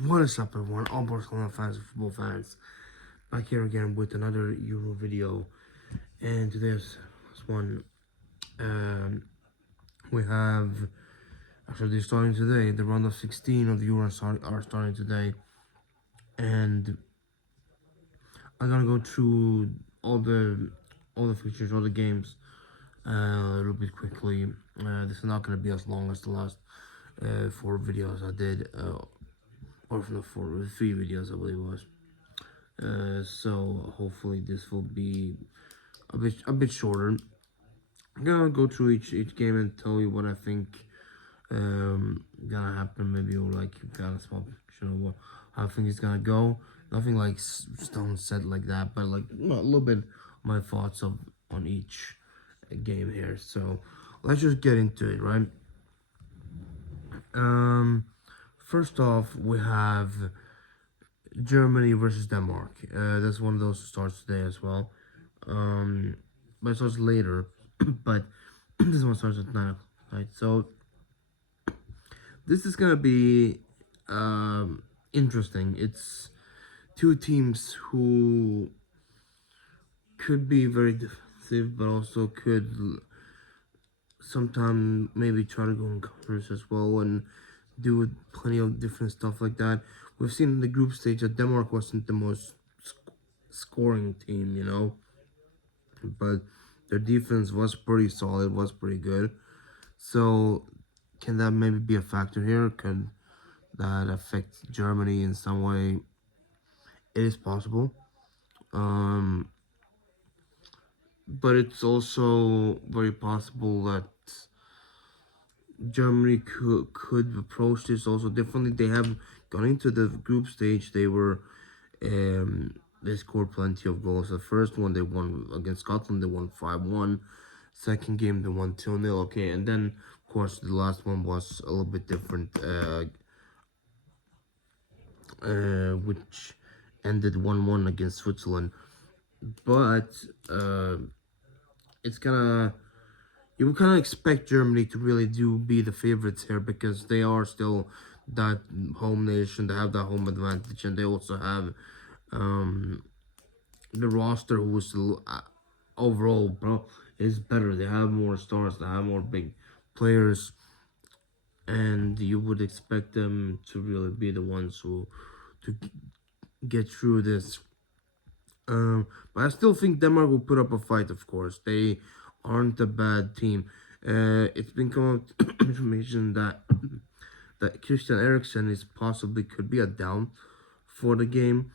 What is up, everyone? All Barcelona fans and football fans, back here again with another Euro video. And today's one, um, we have actually they're starting today. The round of 16 of the Euro are starting today, and I'm gonna go through all the features, all the games, a little bit quickly. This is not gonna be as long as the last 4 videos I did, or from the 3 videos I believe it was. So hopefully this will be a bit shorter. I'm gonna go through each game and tell you what I think gonna happen. Maybe you'll like kind of small picture of how I think it's gonna go. Nothing like stone set like that, but like a little bit my thoughts on each game here. So let's just get into it, right? Um, First off, we have Germany versus Denmark. That's one of those starts today as well. But it starts later. But this one starts at 9 o'clock, right? So this is gonna be interesting. It's two teams who could be very defensive, but also could sometimes maybe try to go in counters as well and do plenty of different stuff like that. We've seen in the group stage that Denmark wasn't the most scoring team, but their defense was pretty solid, was pretty good. So can that maybe be a factor here? Could that affect Germany in some way? It is possible. Um, but it's also very possible that Germany could approach this also differently. They have gone into the group stage. They scored plenty of goals. The first one they won against Scotland, they won 5-1. Second game they won 2-0. Okay, and then of course the last one was a little bit different, which ended 1-1 against Switzerland. But it's gonna you would kind of expect Germany to really be the favorites here because they are still that home nation. They have that home advantage, and they also have the roster who's overall, bro, is better. They have more stars. They have more big players, and you would expect them to really be the ones who to get through this. But I still think Denmark will put up a fight. Of course, they aren't a bad team. It's been come out information that Christian Eriksen is possibly could be a down for the game.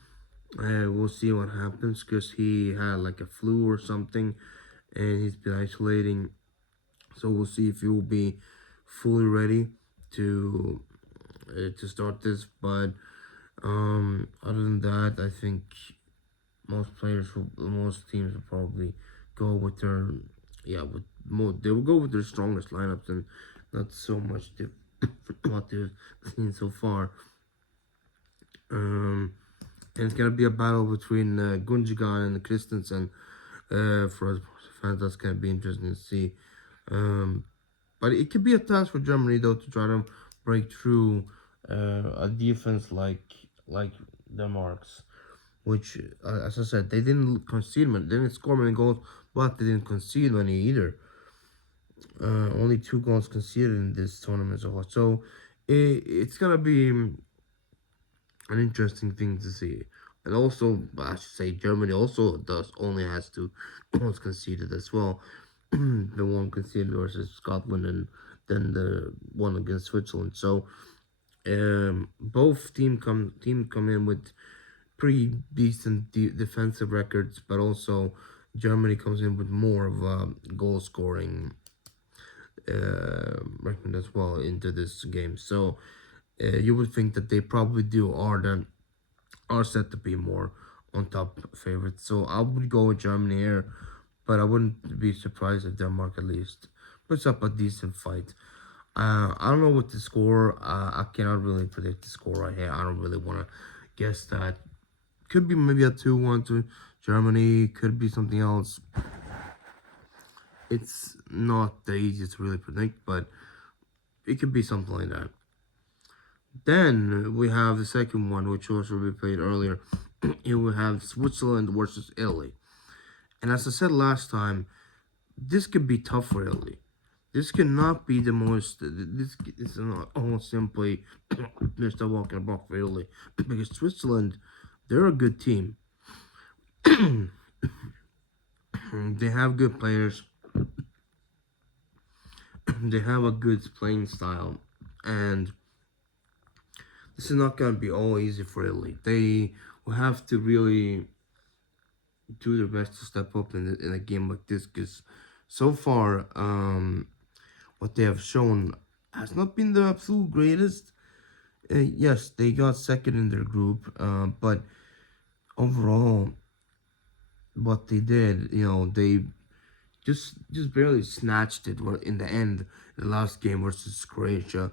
We'll see what happens because he had like a flu or something, and he's been isolating. So we'll see if he will be fully ready to start this. But other than that, I think most teams will probably go with their with more. They will go with their strongest lineups and not so much what they've seen so far. And it's gonna be a battle between Gundogan and Christensen. For us fans, that's gonna be interesting to see. But it could be a task for Germany though to try to break through a defense like Denmark's, which, as I said, they didn't concede many, they didn't score many goals, but they didn't concede many either. Only 2 goals conceded in this tournament so far. So it's gonna be an interesting thing to see. And also, I should say, Germany also only has 2 goals conceded as well. The one conceded versus Scotland, and then the one against Switzerland. So both team come in with pretty decent defensive records, but also Germany comes in with more of a goal scoring record as well into this game. So you would think that they probably are set to be more on top favorites. So I would go with Germany here, but I wouldn't be surprised if Denmark at least puts up a decent fight. I don't know what the score. I cannot really predict the score right here. I don't really want to guess that. Could be maybe a 2-1 to Germany. Could be something else. It's not the easiest to really predict, but it could be something like that. Then we have the second one, which also we played earlier. Here we have Switzerland versus Italy. And as I said last time, this could be tough for Italy. This cannot be the most. This is not almost simply just a walk in the park for Italy, because Switzerland, they're a good team. They have good players. They have a good playing style, and this is not gonna be all easy for Italy. They will have to really do their best to step up in a game like this, because so far, what they have shown has not been the absolute greatest. Yes, they got second in their group, but overall, what they did, they just barely snatched it. In the end, the last game versus Croatia,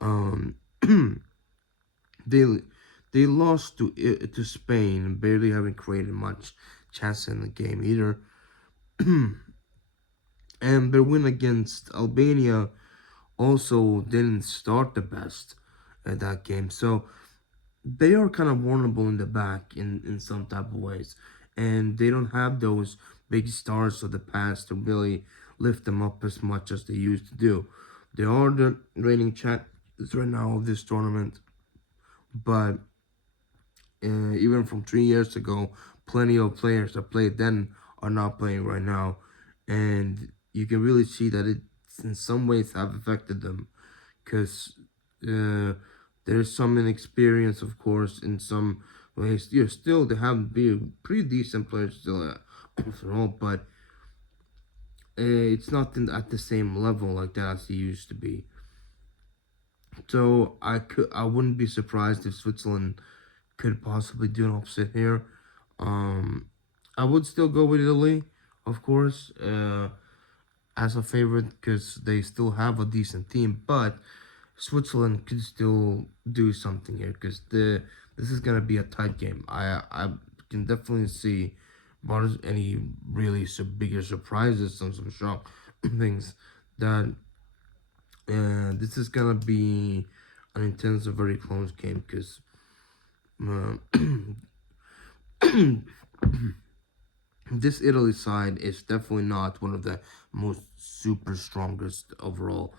um, they they lost to Spain, barely having created much chance in the game either. And their win against Albania also didn't start the best at that game. So they are kind of vulnerable in the back in some type of ways. And they don't have those big stars of the past to really lift them up as much as they used to do. They are the reigning champions right now of this tournament, but even from 3 years ago, plenty of players that played then are not playing right now, and you can really see that it in some ways have affected them, because uh, there's some inexperience, of course, in some ways. You still they have been pretty decent players still after all, but it's not at the same level like that as it used to be. So I wouldn't be surprised if Switzerland could possibly do an upset here. Um, I would still go with Italy, of course, as a favorite, because they still have a decent team. But Switzerland could still do something here, because the this is gonna be a tight game. I can definitely see about any really bigger surprises, some shock things that this is gonna be an intense, very close game, because. Uh, this Italy side is definitely not one of the most super strongest overall,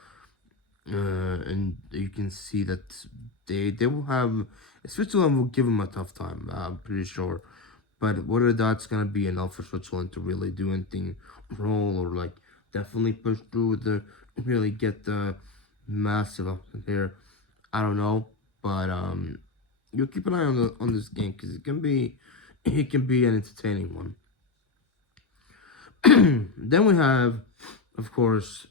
and you can see that they will have Switzerland will give them a tough time. I'm pretty sure, but whether that's gonna be enough for Switzerland to really do anything wrong, or like definitely push through the really get the massive up here, I don't know, but you keep an eye on this game, because it can be an entertaining one. Then we have, of course,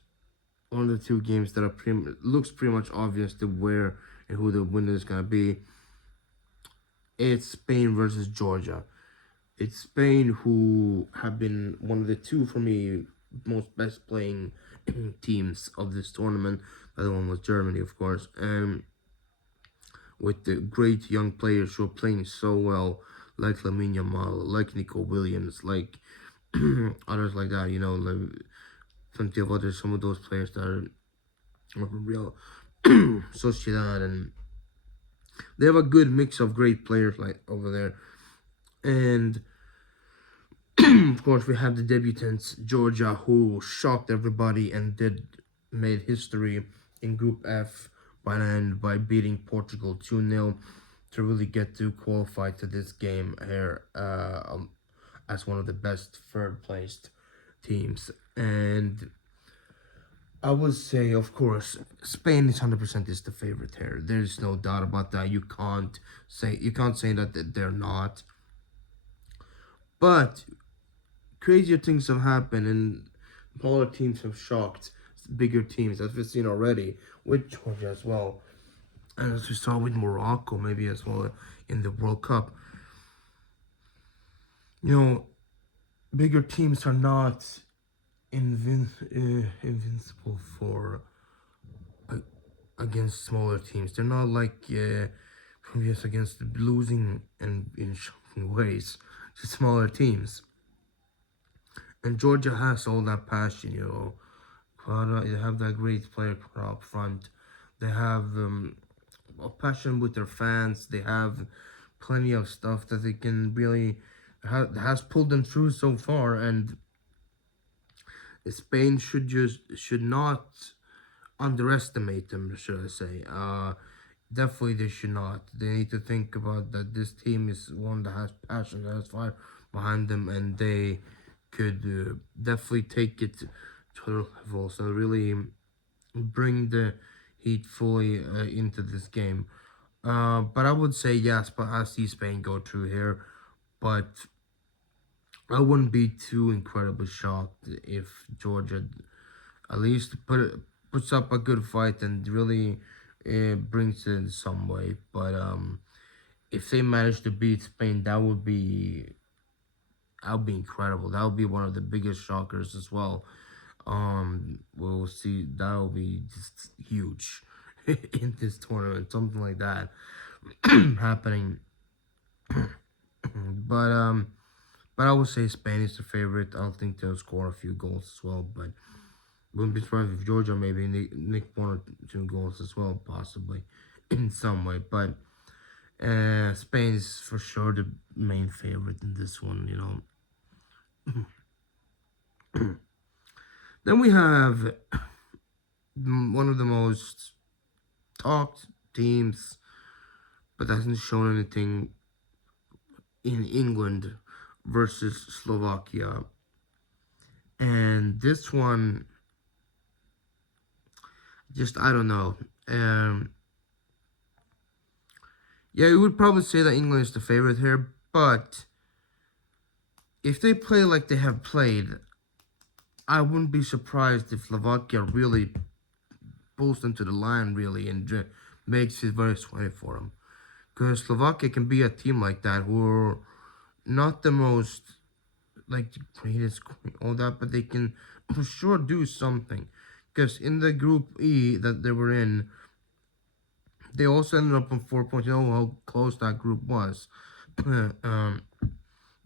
one of the two games that looks pretty much obvious to where and who the winner is gonna be. It's Spain versus Georgia. It's Spain who have been one of the two, for me, most best playing teams of this tournament. The other one was Germany, of course, and with the great young players who are playing so well, like Lamine Yamal, like Nico Williams, like others like that. Like plenty of others. Some of those players that are from Real Sociedad, and they have a good mix of great players like over there. And of course, we have the debutants Georgia, who shocked everybody and did made history in Group F by the end by beating Portugal 2-0 to really get to qualify to this game here, as one of the best third placed teams. And I would say, of course, Spain is 100% is the favorite here. There's no doubt about that. You can't say that they're not. But crazier things have happened, and smaller teams have shocked bigger teams, as we've seen already with Georgia as well, and as we saw with Morocco, maybe as well in the World Cup. You know, bigger teams are not invincible for uh, against smaller teams. They're not like previous against losing and in shocking ways to smaller teams. And Georgia has all that passion. They have that great player up front. They have passion with their fans. They have plenty of stuff that they can really has pulled them through so far, and Spain should not underestimate them, should I say. Definitely they should not. They need to think about that this team is one that has passion, that has fire behind them, and they could definitely take it to the level. So really bring the heat fully into this game. But I would say yes, but I see Spain go through here. But I wouldn't be too incredibly shocked if Georgia at least puts up a good fight and really brings it in some way. But if they manage to beat Spain, that would be incredible. That would be one of the biggest shockers as well. We'll see. That will be just huge in this tournament, something like that happening. But but I would say Spain is the favorite. I don't think they'll score a few goals as well, but wouldn't be surprised if Georgia maybe nick one or two goals as well, possibly in some way. But Spain is for sure the main favorite in this one. Then we have one of the most talked teams, but hasn't shown anything in England versus Slovakia. And this one, just I don't know. Yeah, you would probably say that England is the favorite here, but if they play like they have played, I wouldn't be surprised if Slovakia really pulls them to the line, really, and makes it very sweaty for them. Because Slovakia can be a team like that who are not the most, like, the greatest, all that, but they can for sure do something. Because in the Group E that they were in, they also ended up on 4 points. You know how close that group was. The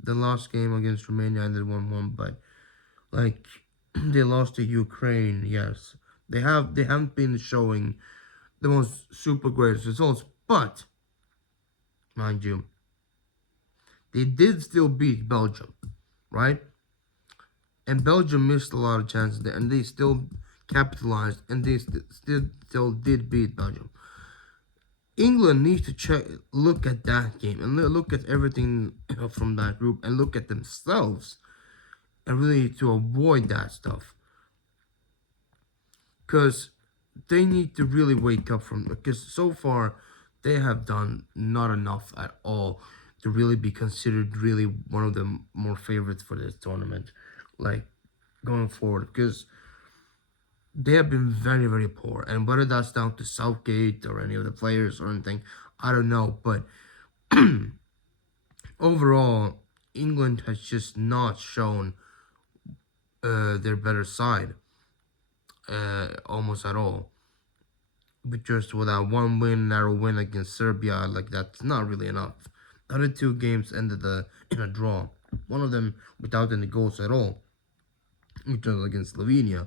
last game against Romania ended 1-1, but like they lost to Ukraine. Yes, they haven't been showing the most super great results, but mind you, they did still beat Belgium, right? And Belgium missed a lot of chances there, and they still capitalized, and they still did beat Belgium. England needs to look at that game, and look at everything from that group, and look at themselves, and really to avoid that stuff, because they need to really wake up from, because so far they have done not enough at all to really be considered really one of the more favorites for this tournament, like going forward, because they have been very, very poor. And whether that's down to Southgate or any of the players or anything, I don't know. But overall, England has just not shown their better side almost at all. But just with that one win, narrow win against Serbia, like that's not really enough. The other two games ended in a draw. One of them without any goals at all, which was against Slovenia,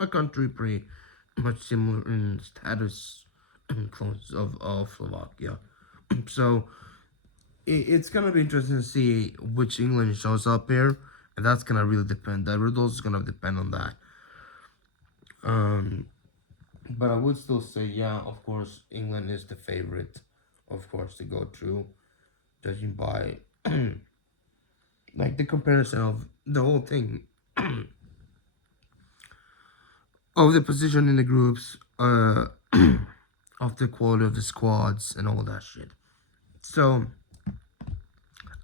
a country pretty much similar in status and close of Slovakia. So it's gonna be interesting to see which England shows up here, and that's gonna really depend. The results is gonna depend on that. Um, but I would still say, yeah, of course, England is the favorite, of course, to go through, judging by like the comparison of the whole thing of the position in the groups, of the quality of the squads and all that shit. So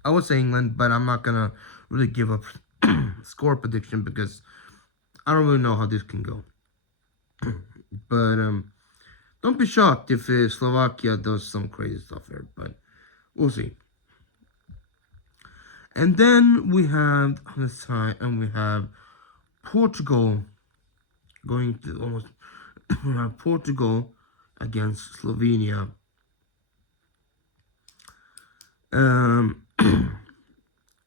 I would say England, but I'm not gonna really give a score prediction because I don't really know how this can go. But don't be shocked if Slovakia does some crazy stuff here, but we'll see. And then we have on the side, and we have Portugal going to almost we have Portugal against Slovenia. Um,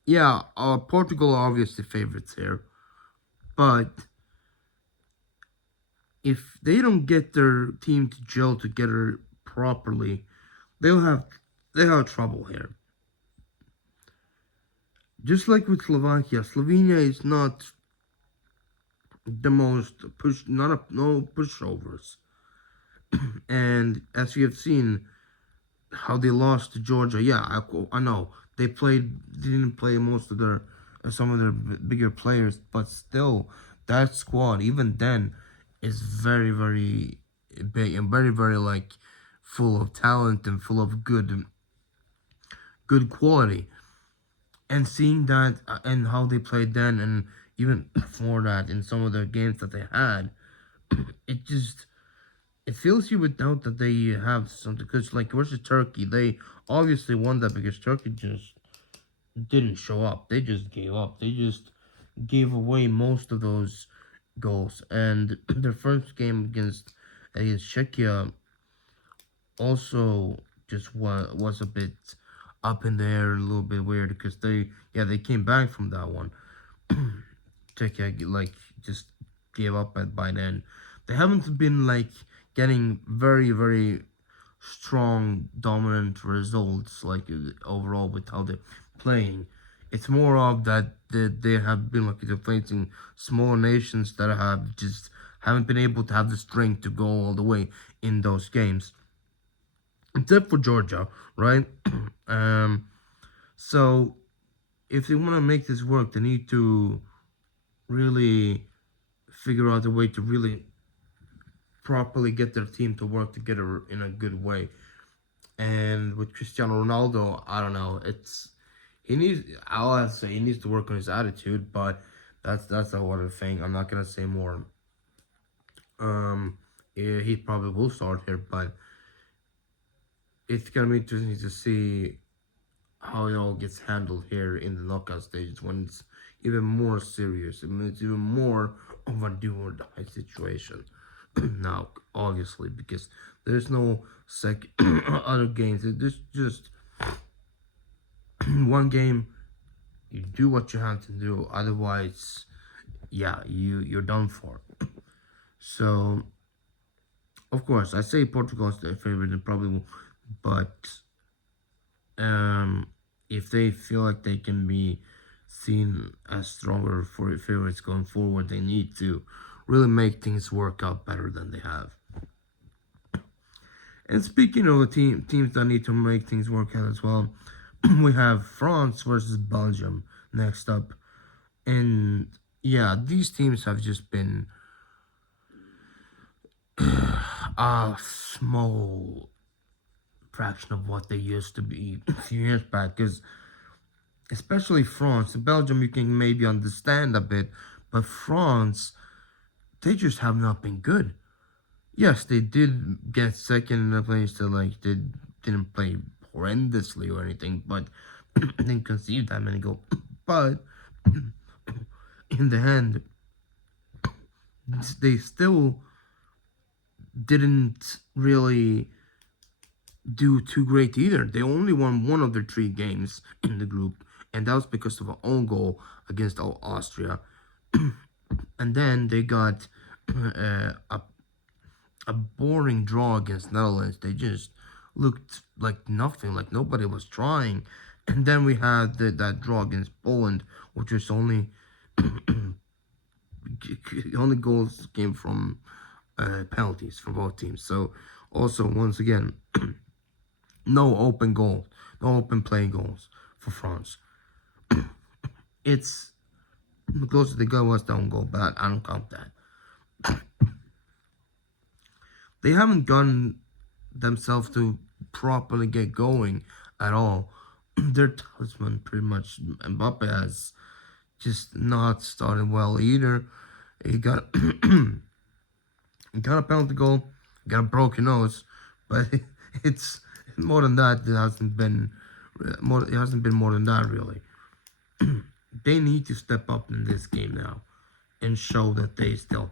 yeah, Portugal are obviously favorites here, but if they don't get their team to gel together properly, they'll have they have trouble here. Just like with Slovakia, Slovenia is not the most not no pushovers. And as you have seen, how they lost to Georgia, yeah, I know didn't play most of their some of their bigger players, but still, that squad even then is very very big and very very like full of talent and full of good quality. And seeing that and how they played then, and even before that in some of the games that they had, it just it fills you with doubt that they have something. Because like versus Turkey, they obviously won that because Turkey just didn't show up. They just gave up. They just gave away most of those goals. And their first game against Czechia also just was a bit up in the air, a little bit weird because they came back from that one. Czechia like just gave up by then. They haven't been like getting very very strong dominant results like overall with how they're playing. It's more of that they have been like they're facing smaller nations that have just haven't been able to have the strength to go all the way in those games, except for Georgia, right? um, so if they want to make this work, they need to really figure out a way to really properly get their team to work together in a good way. And with Cristiano Ronaldo, I don't know. He needs. I'll have to say he needs to work on his attitude, but that's a other thing. I'm not gonna say more. Yeah, he probably will start here, but it's gonna be interesting to see how it all gets handled here in the knockout stages when it's even more serious. I mean, it's even more of a do or die situation. Now, obviously, because there's no other games. There's just one game. You do what you have to do. Otherwise, yeah, you're done for. So, of course, I say Portugal's their favorite, and probably will, but um, if they feel like they can be seen as stronger for favorites going forward, they need to really make things work out better than they have. And speaking of teams that need to make things work out as well, we have France versus Belgium next up. And yeah, these teams have just been a small fraction of what they used to be a few years back. Because especially France, Belgium, you can maybe understand a bit, but France, they just have not been good. Yes, they did get second in the place that like they didn't play horrendously or anything, but didn't concede that many goals. But in the end, they still didn't really do too great either. They only won one of their three games in the group, and that was because of an own goal against Austria. And then they got a boring draw against Netherlands. They just looked like nothing, like nobody was trying. And then we had that draw against Poland, which was only goals came from penalties from both teams. So also once again, no open goals, no open play goals for France. It's the closest they got was down goal, but I don't count that. They haven't gotten themselves to properly get going at all. Their talisman, pretty much, Mbappe has just not started well either. He got he got a penalty goal, got a broken nose, but it's more than that. It hasn't been more. It hasn't been more than that really. They need to step up in this game now and show that they still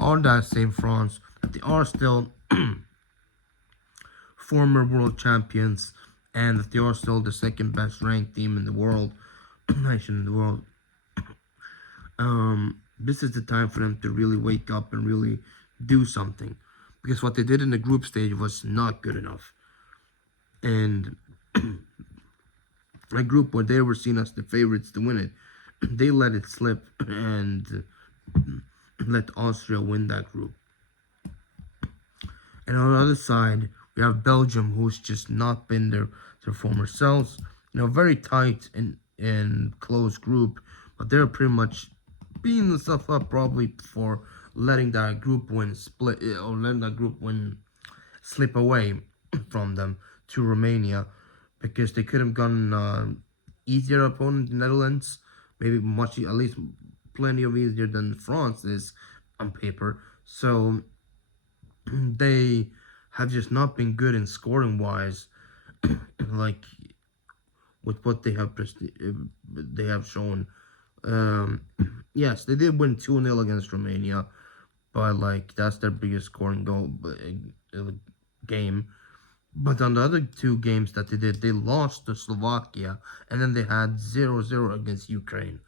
are that same France. They are still former world champions, and that they are still the second best ranked team in the world, nation in the world. This is the time for them to really wake up and really do something, because what they did in the group stage was not good enough. And a group where they were seen as the favorites to win it, they let it slip and let Austria win that group. And on the other side, we have Belgium, who's just not been their former selves. Very tight and close group, but they're pretty much beating themselves up probably for letting that group win split or letting that group win slip away from them to Romania, because they could have gotten easier opponent, the Netherlands, maybe much at least plenty of easier than France is on paper. So they have just not been good in scoring wise, like with what they have shown. Um, yes, they did win 2-0 against Romania, but like that's their biggest scoring game. But on the other two games that they did, they lost to Slovakia, and then they had 0-0 against Ukraine.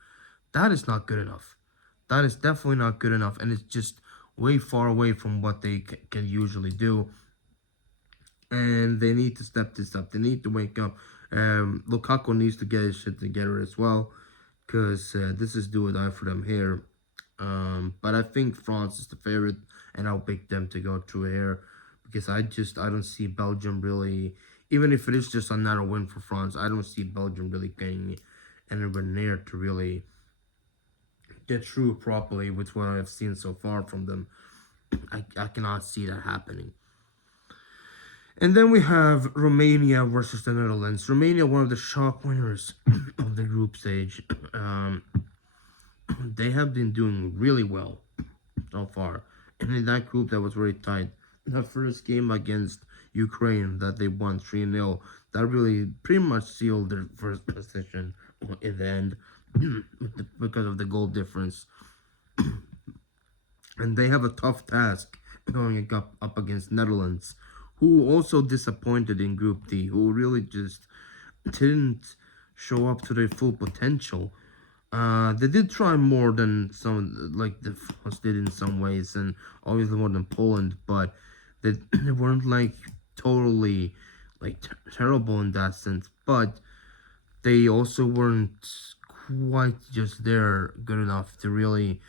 That is not good enough. That is definitely not good enough, and it's just way far away from what they can usually do. And they need to step this up. They need to wake up. Lukaku needs to get his shit together as well, because this is do or die for them here. But I think France is the favorite, and I'll pick them to go through here, because I don't see Belgium really, even if it is just another win for France, I don't see Belgium really getting anywhere near to really get through properly with what I've seen so far from them. I cannot see that happening. And then we have Romania versus the Netherlands. Romania, one of the shock winners of the group stage. They have been doing really well so far. And in that group, that was very tight. The first game against Ukraine that they won 3-0, that really pretty much sealed their first position in the end because of the goal difference. And they have a tough task going up against Netherlands, who also disappointed in Group D, who really just didn't show up to their full potential. They did try more than some, like the France did in some ways, and obviously more than Poland, but they weren't like totally like terrible in that sense. But they also weren't quite just there good enough to really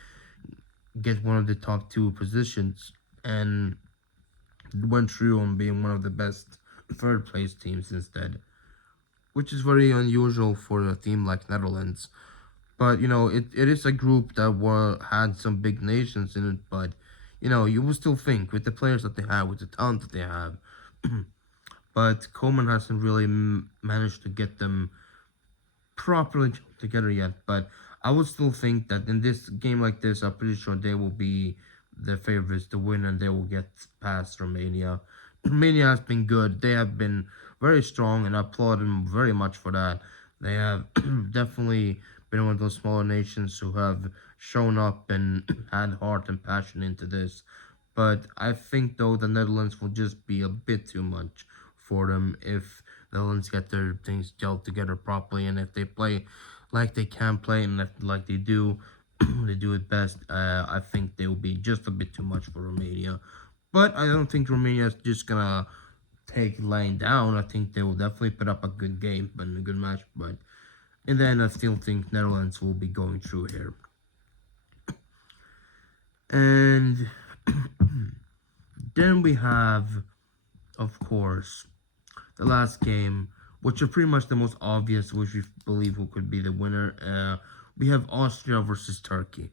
get one of the top two positions, and went through on being one of the best third place teams instead, which is very unusual for a team like Netherlands. But it is a group that had some big nations in it. But you will still think with the players that they have, with the talent that they have. But Coleman hasn't really managed to get them properly together yet. But I would still think that in this game like this, I'm pretty sure they will be the favorites to win, and they will get past Romania. Romania has been good. They have been very strong, and I applaud them very much for that. They have definitely been one of those smaller nations who have shown up and had heart and passion into this. But I think though the Netherlands will just be a bit too much for them if the Netherlands get their things gelled together properly, and if they play like they can play, and if, like they do, they do it best. I think they will be just a bit too much for Romania. But I don't think Romania is just gonna take laying down. I think they will definitely put up a good game and a good match. But in the end, I still think Netherlands will be going through here. And then we have, of course, the last game, which are pretty much the most obvious, which we believe who could be the winner. We have Austria versus Turkey.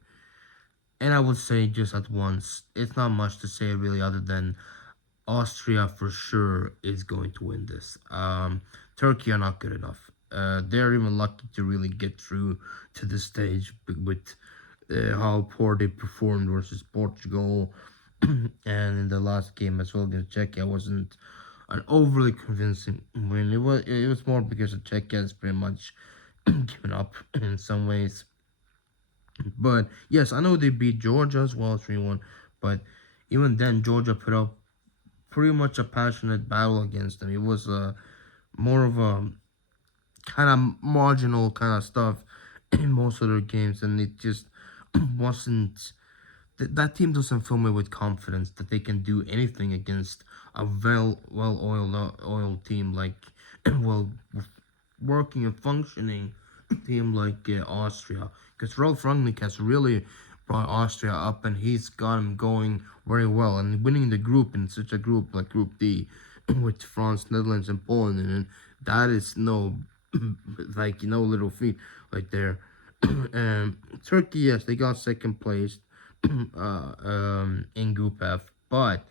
And I would say just at once, it's not much to say really other than Austria for sure is going to win this. Turkey are not good enough. They're even lucky to really get through to the stage with how poor they performed versus Portugal, and in the last game as well against Czechia wasn't an overly convincing win. It was more because of Czechia has pretty much given up in some ways. But yes, I know they beat Georgia as well 3-1, but even then Georgia put up pretty much a passionate battle against them. It was more of a kind of marginal kind of stuff in most of their games, and it just wasn't that team doesn't fill me with confidence that they can do anything against a oiled team like well working and functioning team like Austria, because Ralf Rangnick has really brought Austria up and he's got them going very well and winning the group in such a group like Group D with France, Netherlands, and Poland, and that is no like no little feat like there. Turkey, yes, they got second place in Group F, but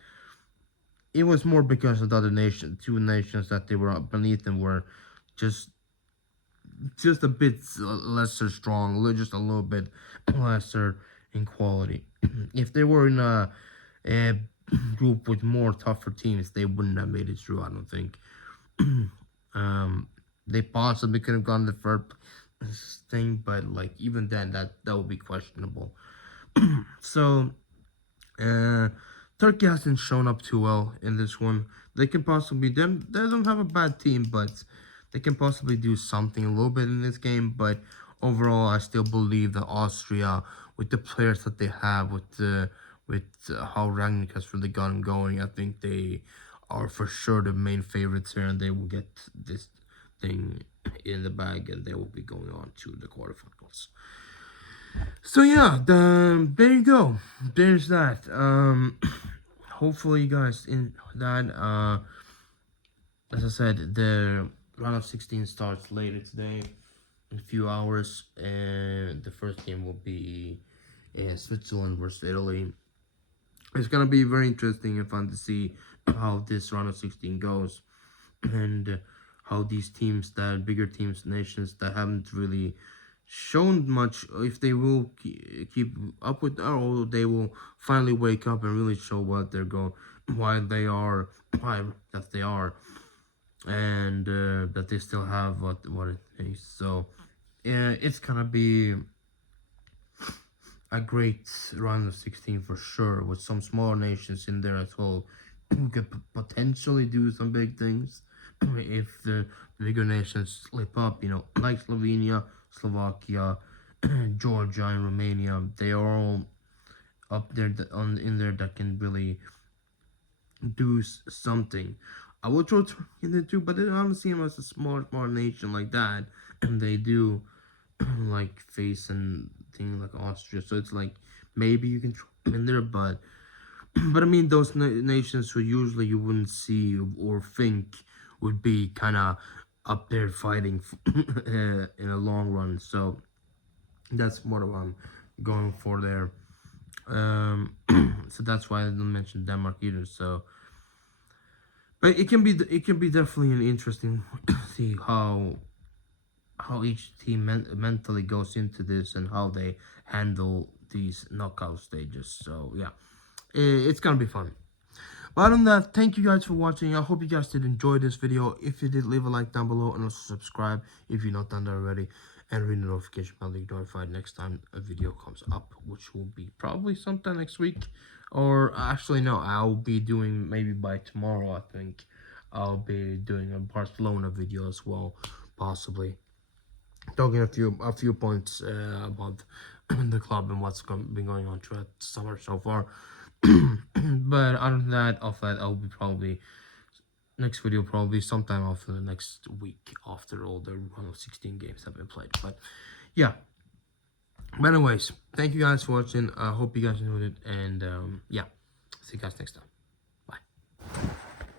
it was more because of the other two nations that they were beneath them were just just a bit lesser strong, just a little bit lesser in quality. If they were in a group with more tougher teams, they wouldn't have made it through. I don't think. um, they possibly could have gone the third thing, but like even then, that would be questionable. So uh, Turkey hasn't shown up too well in this one. They can possibly they don't have a bad team, but they can possibly do something a little bit in this game. But overall, I still believe that Austria, with the players that they have, with how Rangnick has really gotten going, I think they are for sure the main favorites here, and they will get this thing in the bag, and they will be going on to the quarterfinals. So yeah, there you go. There's that. Hopefully you guys in that. As I said, the round of 16 starts later today in a few hours, and the first game will be Switzerland versus Italy. It's gonna be very interesting and fun to see how this round of 16 goes, and how these teams, that bigger teams, nations that haven't really shown much, if they will keep up with that, or they will finally wake up and really show what they're going, why they are, why that they are, and that they still have what it is. So it's gonna be a great round of 16 for sure, with some smaller nations in there as well who could potentially do some big things if the bigger nations slip up, like Slovenia, Slovakia, Georgia, and Romania. They are all up there in there that can really do something. I will throw Turkey in there too, but I don't see them as a small nation like that, and they do like face and thing like Austria. So it's like maybe you can throw them in there, but I mean those nations who usually you wouldn't see or think would be kind of up there fighting in a long run. So that's what I'm going for there. So that's why I didn't mention Denmark either. So, but it can be definitely an interesting see how each team mentally goes into this and how they handle these knockout stages. So yeah, it's gonna be fun. But other than that, thank you guys for watching. I hope you guys did enjoy this video. If you did, leave a like down below and also subscribe if you're not done that already. And ring the notification bell to get notified next time a video comes up, which will be probably sometime next week. Or actually, no, I'll be doing maybe by tomorrow, I think. I'll be doing a Barcelona video as well, possibly. Talking a few points about the club and what's been going on throughout the summer so far. But other than that, off that, I'll be probably next video probably sometime after the next week after all the round of 16 games have been played. But yeah. But anyways, thank you guys for watching. I hope you guys enjoyed it, and yeah, see you guys next time. Bye.